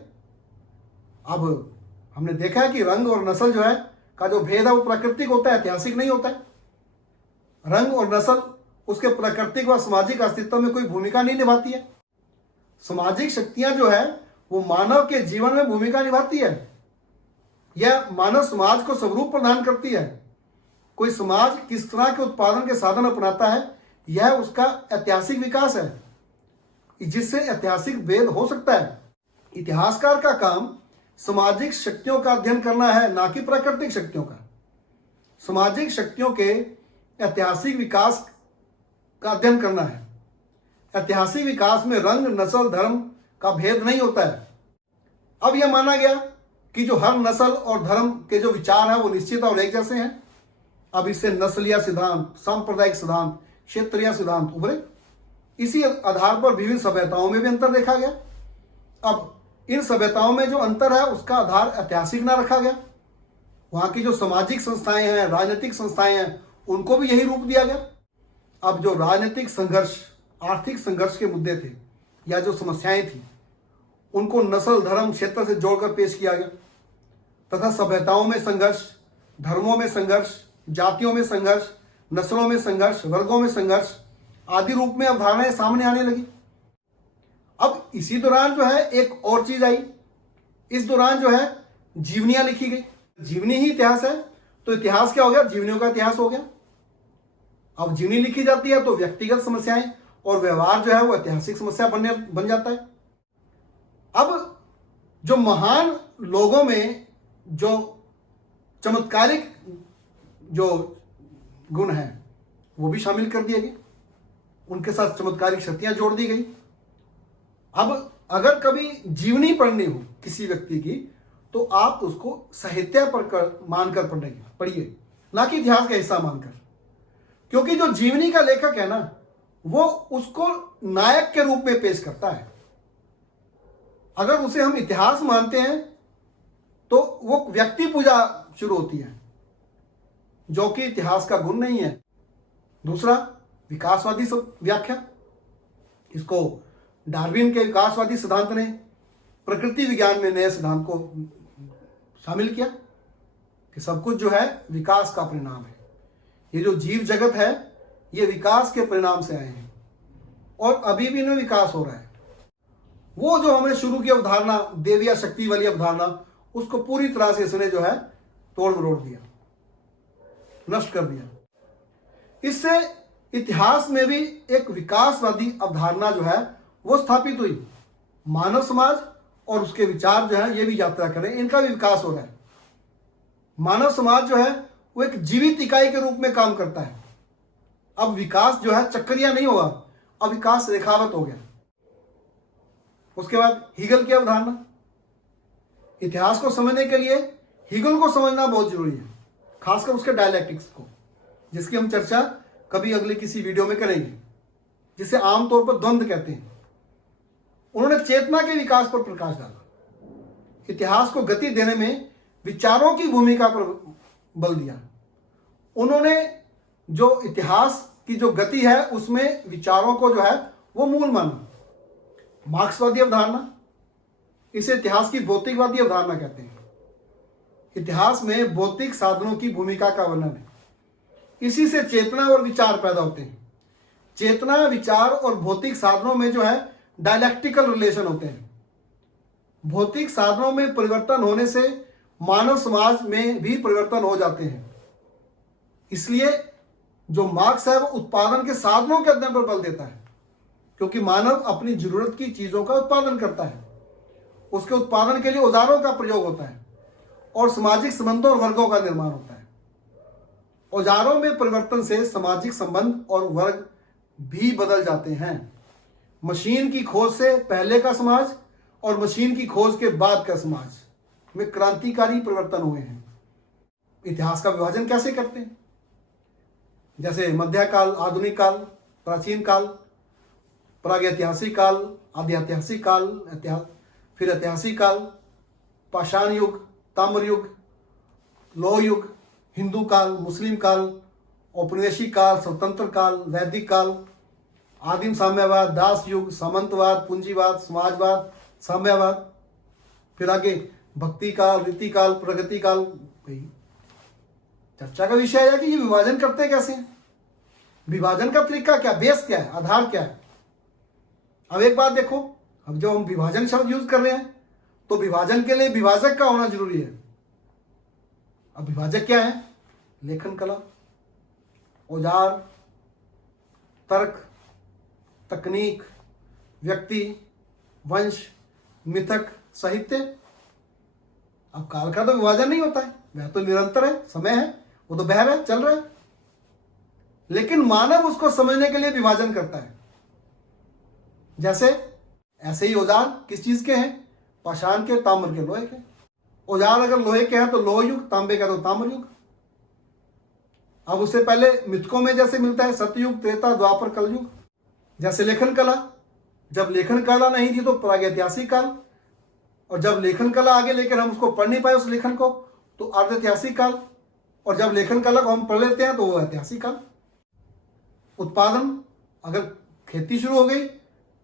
अब हमने देखा है कि रंग और नस्ल जो है का जो भेद है वो प्राकृतिक होता है, ऐतिहासिक नहीं होता है। रंग और नस्ल उसके प्राकृतिक व सामाजिक अस्तित्व में कोई भूमिका नहीं निभाती है। सामाजिक शक्तियां जो है वो मानव के जीवन में भूमिका निभाती है, यह मानव समाज को स्वरूप प्रदान करती है। कोई समाज किस तरह के उत्पादन के साधन अपनाता है, यह उसका ऐतिहासिक विकास है, जिससे ऐतिहासिक भेद हो सकता है। इतिहासकार का काम सामाजिक शक्तियों का अध्ययन करना है, ना कि प्राकृतिक शक्तियों का। सामाजिक शक्तियों के ऐतिहासिक विकास का अध्ययन करना है। ऐतिहासिक विकास में रंग नस्ल धर्म का भेद नहीं होता है। अब यह माना गया कि जो हर नस्ल और धर्म के जो विचार हैं वो निश्चित और एक जैसे हैं। अब इससे नस्लीय सिद्धांत, सांप्रदायिक सिद्धांत, क्षेत्रीय सिद्धांत उभरे। इसी आधार पर विभिन्न सभ्यताओं में भी अंतर देखा गया। अब इन सभ्यताओं में जो अंतर है उसका आधार ऐतिहासिक ना रखा गया। वहां की जो सामाजिक संस्थाएं हैं, राजनीतिक संस्थाएं हैं, उनको भी यही रूप दिया गया। अब जो राजनीतिक संघर्ष, आर्थिक संघर्ष के मुद्दे थे या जो समस्याएं थी, उनको नस्ल धर्म क्षेत्र से जोड़कर पेश किया गया तथा सभ्यताओं में संघर्ष, धर्मों में संघर्ष, जातियों में संघर्ष, नस्लों में संघर्ष, वर्गों में संघर्ष आदि रूप में अवधारणाएं सामने आने लगी। अब इसी दौरान जो है एक और चीज आई। इस दौरान जो है जीवनियां लिखी गई। जीवनी ही इतिहास है, तो इतिहास क्या हो गया, जीवनियों का इतिहास हो गया। अब जीवनी लिखी जाती है तो व्यक्तिगत समस्याएं और व्यवहार जो है वो ऐतिहासिक समस्या बन जाता है। अब जो महान लोगों में जो चमत्कारिक जो गुण हैं वो भी शामिल कर दिए गए, उनके साथ चमत्कारिक शक्तियां जोड़ दी गई। अब अगर कभी जीवनी पढ़नी हो किसी व्यक्ति की तो आप उसको साहित्य पर मानकर पढ़िए, ना कि इतिहास का हिस्सा मानकर। क्योंकि जो जीवनी का लेखक है ना, वो उसको नायक के रूप में पेश करता है। अगर उसे हम इतिहास मानते हैं तो वो व्यक्ति पूजा शुरू होती है, जो कि इतिहास का गुण नहीं है। दूसरा, विकासवादी व्याख्या। इसको डार्विन के विकासवादी सिद्धांत ने प्रकृति विज्ञान में नए सिद्धांत को शामिल किया कि सब कुछ जो है विकास का परिणाम है। ये जो जीव जगत है ये विकास के परिणाम से आए हैं और अभी भी इनमें विकास हो रहा है। वो जो हमने शुरू की अवधारणा देविया शक्ति वाली अवधारणा, उसको पूरी तरह से इसने जो है तोड़ मरोड़ दिया, नष्ट कर दिया। इससे इतिहास में भी एक विकासवादी अवधारणा जो है वो स्थापित हुई। मानव समाज और उसके विचार जो है ये भी यात्रा करें, इनका भी विकास हो रहा है। मानव समाज जो है वो एक जीवित इकाई के रूप में काम करता है। अब विकास जो है चक्रिया नहीं होगा, अब विकास रेखावत हो गया। उसके बाद हीगल की अवधारणा। इतिहास को समझने के लिए हीगल को समझना बहुत जरूरी है, खासकर उसके डायलैक्टिक्स को, जिसकी हम चर्चा कभी अगले किसी वीडियो में करेंगे, जिसे आमतौर पर द्वंद्व कहते हैं। उन्होंने चेतना के विकास पर प्रकाश डाला। इतिहास को गति देने में विचारों की भूमिका पर बल दिया। उन्होंने जो इतिहास की जो गति है उसमें विचारों को जो है वो मूल माना। मार्क्सवादी अवधारणा, इसे इतिहास की भौतिकवादी अवधारणा कहते हैं। इतिहास में भौतिक साधनों की भूमिका का वर्णन है। इसी से चेतना और विचार पैदा होते हैं। चेतना, विचार और भौतिक साधनों में जो है डायलैक्टिकल रिलेशन होते हैं। भौतिक साधनों में परिवर्तन होने से मानव समाज में भी परिवर्तन हो जाते हैं। इसलिए जो मार्क्स है वो उत्पादन के साधनों के अध्ययन पर बल देता है, क्योंकि मानव अपनी जरूरत की चीजों का उत्पादन करता है। उसके उत्पादन के लिए औजारों का प्रयोग होता है और सामाजिक संबंधों और वर्गों का निर्माण होता है। औजारों में परिवर्तन से सामाजिक संबंध और वर्ग भी बदल जाते हैं। मशीन की खोज से पहले का समाज और मशीन की खोज के बाद का समाज में क्रांतिकारी परिवर्तन हुए हैं। इतिहास का विभाजन कैसे करते हैं? जैसे मध्यकाल, आधुनिक काल, प्राचीन काल, प्रागैतिहासिक काल, आध्यात्मिक काल, फिर ऐतिहासिक काल, पाषाण युग, ताम्र युग, लौह युग, हिंदू काल, मुस्लिम काल, औपनिवेशिक काल, स्वतंत्र काल, वैदिक काल, आदिम साम्यवाद, दास युग, सामंतवाद, पूंजीवाद, समाजवाद, साम्यवाद, फिर आगे भक्ति काल, रीति काल, प्रगति काल। चर्चा का विषय है कि ये विभाजन करते कैसे हैं, विभाजन का तरीका क्या, बेस क्या है, आधार क्या है। अब एक बात देखो, अब जब हम विभाजन शब्द यूज कर रहे हैं तो विभाजन के लिए विभाजक का होना जरूरी है। अब विभाजक क्या है? लेखन कला, औजार, तर्क, तकनीक, व्यक्ति, वंश, मिथक, साहित्य। अब काल का तो विभाजन नहीं होता है, वह तो निरंतर है, समय है, वो तो बह रहा है, चल रहा है। लेकिन मानव उसको समझने के लिए विभाजन करता है। जैसे ऐसे ही औजार किस चीज के हैं? पाषाण के, ताम्र के, लोहे के। औजार अगर लोहे के हैं तो लोह युग, तांबे का तो ताम्र युग। अब उससे पहले मिथकों में जैसे मिलता है सतयुग, त्रेता, द्वापर, कलयुग। जैसे लेखन कला, जब लेखन कला नहीं थी तो प्रागैतिहासिक काल, और जब लेखन कला आगे लेकर हम उसको पढ़ नहीं पाए उस लेखन को तो अर्धऐतिहासिक काल, और जब लेखन कला को हम पढ़ लेते हैं तो वो ऐतिहासिक काल। उत्पादन, अगर खेती शुरू हो गई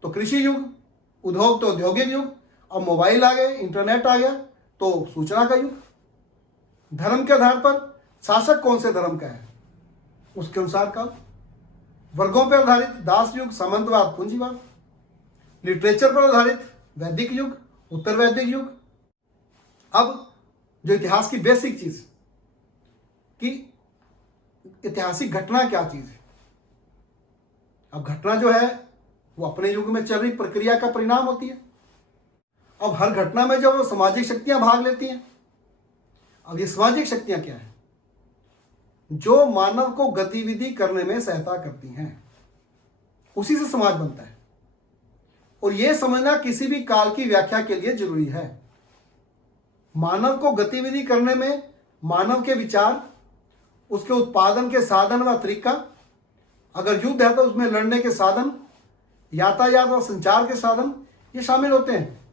तो कृषि युग, उद्योग तो औद्योगिक युग, अब मोबाइल आ गए, इंटरनेट आ गया तो सूचना का युग। धर्म के आधार पर शासक कौन से धर्म का है उसके अनुसार काल। वर्गों पर आधारित दास युग, सामंतवाद, पूंजीवाद। लिटरेचर पर आधारित वैदिक युग, उत्तर वैदिक युग। अब जो इतिहास की बेसिक चीज कि ऐतिहासिक घटना क्या चीज है। अब घटना जो है वो अपने युग में चल रही प्रक्रिया का परिणाम होती है। अब हर घटना में जो सामाजिक शक्तियां भाग लेती हैं। अब ये सामाजिक शक्तियां क्या है? जो मानव को गतिविधि करने में सहायता करती हैं, उसी से समाज बनता है। और यह समझना किसी भी काल की व्याख्या के लिए जरूरी है। मानव को गतिविधि करने में मानव के विचार, उसके उत्पादन के साधन व तरीका, अगर युद्ध है तो उसमें लड़ने के साधन, यातायात और संचार के साधन ये शामिल होते हैं।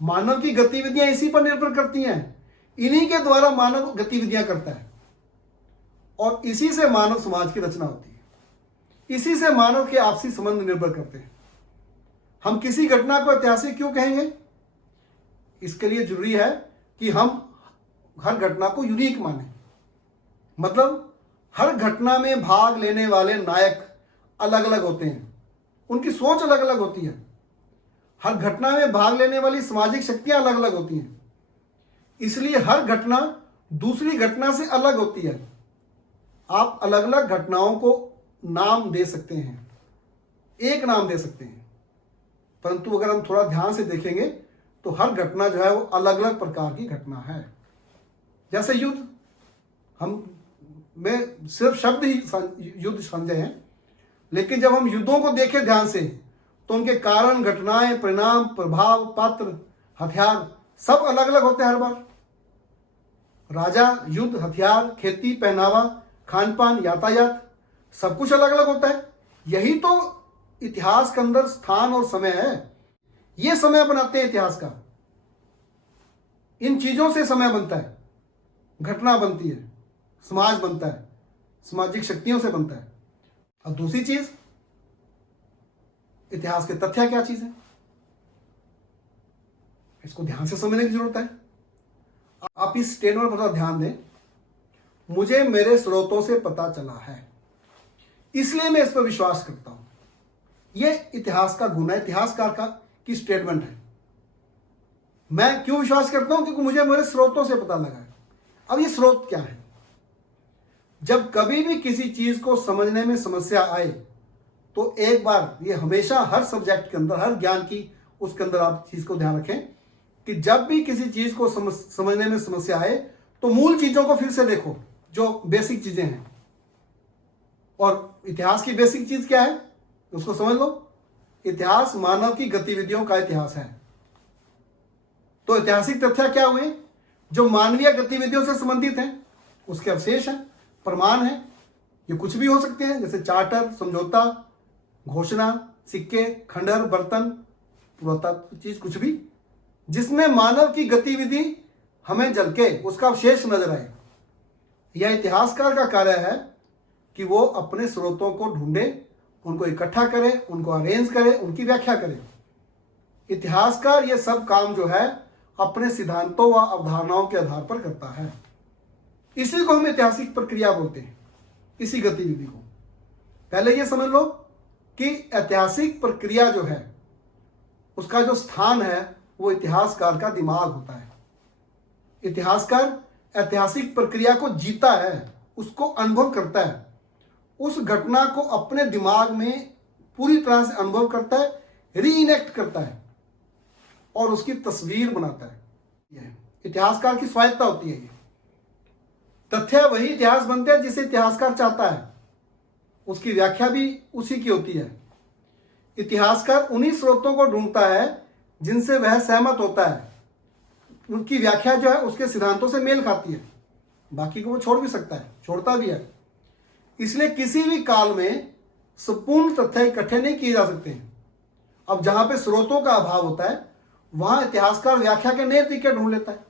मानव की गतिविधियां इसी पर निर्भर करती हैं। इन्हीं के द्वारा मानव गतिविधियां करता है और इसी से मानव समाज की रचना होती है। इसी से मानव के आपसी संबंध निर्भर करते हैं। हम किसी घटना को ऐतिहासिक क्यों कहेंगे? इसके लिए जरूरी है कि हम हर घटना को यूनिक माने। मतलब हर घटना में भाग लेने वाले नायक अलग अलग होते हैं, उनकी सोच अलग अलग होती है। हर घटना में भाग लेने वाली सामाजिक शक्तियां अलग अलग होती हैं। इसलिए हर घटना दूसरी घटना से अलग होती है। आप अलग अलग घटनाओं को नाम दे सकते हैं, एक नाम दे सकते हैं, परंतु अगर हम थोड़ा ध्यान से देखेंगे तो हर घटना जो है वो अलग अलग प्रकार की घटना है। जैसे युद्ध, हम में सिर्फ शब्द ही युद्ध समझे हैं, लेकिन जब हम युद्धों को देखें ध्यान से तो उनके कारण, घटनाएं, परिणाम, प्रभाव, पात्र, हथियार सब अलग अलग होते हैं हर बार। राजा, युद्ध, हथियार, खेती, पहनावा, खान पान, यातायात सब कुछ अलग अलग होता है। यही तो इतिहास के अंदर स्थान और समय है। ये समय बनाते हैं इतिहास का। इन चीजों से समय बनता है, घटना बनती है, समाज बनता है, सामाजिक शक्तियों से बनता है। अब दूसरी चीज, इतिहास के तथ्य क्या चीज है, इसको ध्यान से समझने की जरूरत है। आप इस स्टेटमेंट पर ध्यान दें, मुझे मेरे स्रोतों से पता चला है इसलिए मैं इस पर विश्वास करता हूं। यह इतिहास का गुण है, इतिहासकार का की स्टेटमेंट है। मैं क्यों विश्वास करता हूं? क्योंकि मुझे मेरे स्रोतों से पता लगा है। अब ये स्रोत क्या है? जब कभी भी किसी चीज को समझने में समस्या आए तो एक बार, ये हमेशा हर सब्जेक्ट के अंदर, हर ज्ञान की उसके अंदर आप चीज को ध्यान रखें कि जब भी किसी चीज को समझने में समस्या आए तो मूल चीजों को फिर से देखो। जो बेसिक चीजें हैं। और इतिहास की बेसिक चीज क्या है उसको समझ लो। इतिहास मानव की गतिविधियों का इतिहास है। तो ऐतिहासिक तथ्य क्या हुए जो मानवीय गतिविधियों से संबंधित हैं, उसके अवशेष हैं, प्रमाण हैं। ये कुछ भी हो सकते हैं, जैसे चार्टर, समझौता, घोषणा, सिक्के, खंडहर, बर्तन, पुरातत्व चीज, कुछ भी जिसमें मानव की गतिविधि हमें झलके, उसका अवशेष नजर आए। यह इतिहासकार का कार्य है कि वो अपने स्रोतों को ढूंढे, उनको इकट्ठा करे, उनको अरेंज करे, उनकी व्याख्या करे। इतिहासकार ये सब काम जो है अपने सिद्धांतों व अवधारणाओं के आधार पर करता है। इसी को हम ऐतिहासिक प्रक्रिया बोलते हैं, इसी गतिविधि को। पहले ये समझ लो कि ऐतिहासिक प्रक्रिया जो है उसका जो स्थान है वो इतिहासकार का दिमाग होता है। इतिहासकार ऐतिहासिक प्रक्रिया को जीता है, उसको अनुभव करता है, उस घटना को अपने दिमाग में पूरी तरह से अनुभव करता है, रीइनेक्ट करता है और उसकी तस्वीर बनाता है। यह इतिहासकार की स्वायत्ता होती है। ये तथ्य वही इतिहास बनते हैं जिसे इतिहासकार चाहता है, उसकी व्याख्या भी उसी की होती है। इतिहासकार उन्हीं स्रोतों को ढूंढता है जिनसे वह सहमत होता है, उनकी व्याख्या जो है उसके सिद्धांतों से मेल खाती है। बाकी को वो छोड़ भी सकता है, छोड़ता भी है। इसलिए किसी भी काल में संपूर्ण तथ्य इकट्ठे नहीं किए जा सकते हैं। अब जहां पे स्रोतों का अभाव होता है वहां इतिहासकार व्याख्या के नए तरीके ढूंढ लेता है।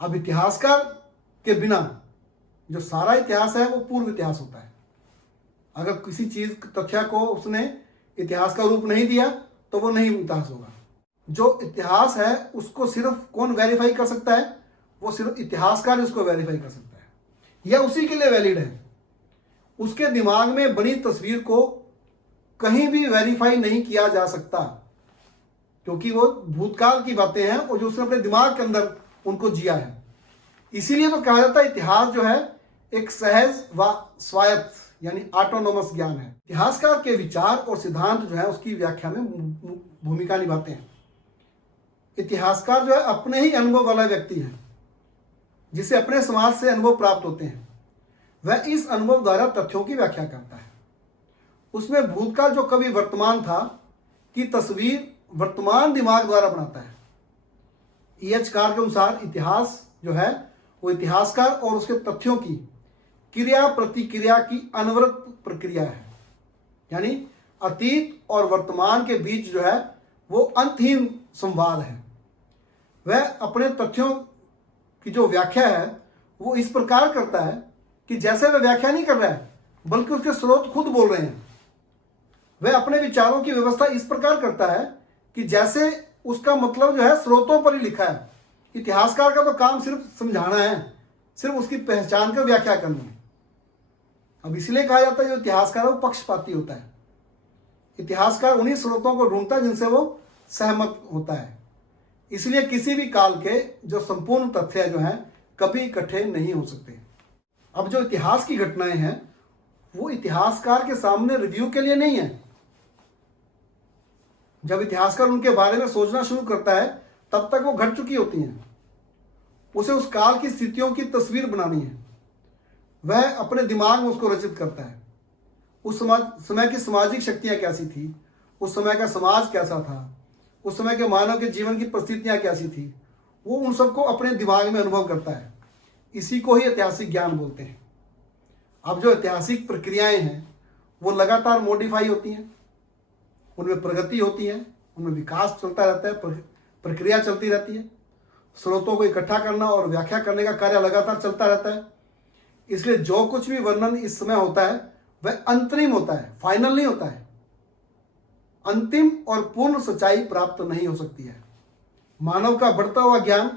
अब इतिहासकार के बिना जो सारा इतिहास है वो पूर्व इतिहास होता है। अगर किसी चीज तथ्य को उसने इतिहास का रूप नहीं दिया तो वो नहीं इतिहास होगा। जो इतिहास है उसको सिर्फ कौन वेरीफाई कर सकता है? वो सिर्फ इतिहासकार उसको वेरीफाई कर सकता है, यह उसी के लिए वैलिड है। उसके दिमाग में बनी तस्वीर को कहीं भी वेरीफाई नहीं किया जा सकता, क्योंकि वो भूतकाल की बातें हैं और जो उसने अपने दिमाग के अंदर उनको जिया है। इसीलिए तो कहा जाता है इतिहास जो है एक सहज व स्वायत्त यानी ऑटोनोमस ज्ञान है। इतिहासकार के विचार और सिद्धांत जो है उसकी व्याख्या में भूमिका निभाते हैं। इतिहासकार जो है अपने ही अनुभव वाला व्यक्ति है, जिसे अपने समाज से अनुभव प्राप्त होते हैं। वह इस अनुभव द्वारा तथ्यों की व्याख्या करता है। उसमें भूतकाल जो कभी वर्तमान था की तस्वीर वर्तमान दिमाग द्वारा बनाता है। E.H. कार के अनुसार इतिहास जो है वो इतिहासकार और उसके तथ्यों की क्रिया प्रतिक्रिया की अनवरत प्रक्रिया है। यानी अतीत और वर्तमान के बीच जो है वो अंतहीन संवाद है। वह अपने तथ्यों की जो व्याख्या है वो इस प्रकार करता है कि जैसे वह व्याख्या नहीं कर रहा है बल्कि उसके स्रोत खुद बोल रहे हैं। वह अपने विचारों की व्यवस्था इस प्रकार करता है कि जैसे उसका मतलब जो है स्रोतों पर ही लिखा है। इतिहासकार का तो काम सिर्फ समझाना है, सिर्फ उसकी पहचान कर व्याख्या करनी है। अब इसलिए कहा जाता है जो इतिहासकार है वो पक्षपाती होता है। इतिहासकार उन्हीं स्रोतों को ढूंढता है जिनसे वो सहमत होता है। इसलिए किसी भी काल के जो संपूर्ण तथ्य जो हैं कभी इकट्ठे नहीं हो सकते। अब जो इतिहास की घटनाएं हैं वो इतिहासकार के सामने रिव्यू के लिए नहीं है। जब इतिहासकार उनके बारे में सोचना शुरू करता है तब तक वो घट चुकी होती हैं। उसे उस काल की स्थितियों की तस्वीर बनानी है। वह अपने दिमाग में उसको रचित करता है। उस समय की सामाजिक शक्तियां कैसी थी, उस समय का समाज कैसा था, उस समय के मानव के जीवन की परिस्थितियां कैसी थी, वो उन सबको अपने दिमाग में अनुभव करता है। इसी को ही ऐतिहासिक ज्ञान बोलते हैं। अब जो ऐतिहासिक प्रक्रियाएं हैं वो लगातार मॉडिफाई होती हैं, उनमें प्रगति होती है, उनमें विकास चलता रहता है, प्रक्रिया चलती रहती है। स्रोतों को इकट्ठा करना और व्याख्या करने का कार्य लगातार चलता रहता है। इसलिए जो कुछ भी वर्णन इस समय होता है वह अंतरिम होता है, फाइनल नहीं होता है। अंतिम और पूर्ण सच्चाई प्राप्त नहीं हो सकती है। मानव का बढ़ता हुआ ज्ञान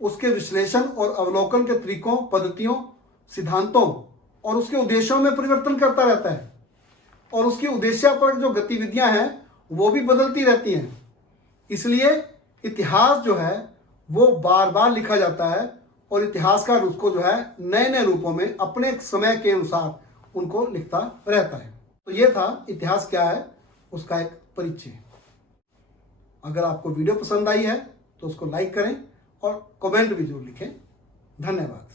उसके विश्लेषण और अवलोकन के तरीकों, पद्धतियों, सिद्धांतों और उसके उद्देश्यों में परिवर्तन करता रहता है और उसकी उद्देश्य पर जो गतिविधियां हैं वो भी बदलती रहती हैं। इसलिए इतिहास जो है वो बार बार लिखा जाता है और इतिहासकार उसको जो है नए नए रूपों में अपने समय के अनुसार उनको लिखता रहता है। तो ये था इतिहास क्या है उसका एक परिचय। अगर आपको वीडियो पसंद आई है तो उसको लाइक करें और कमेंट भी जरूर लिखें। धन्यवाद।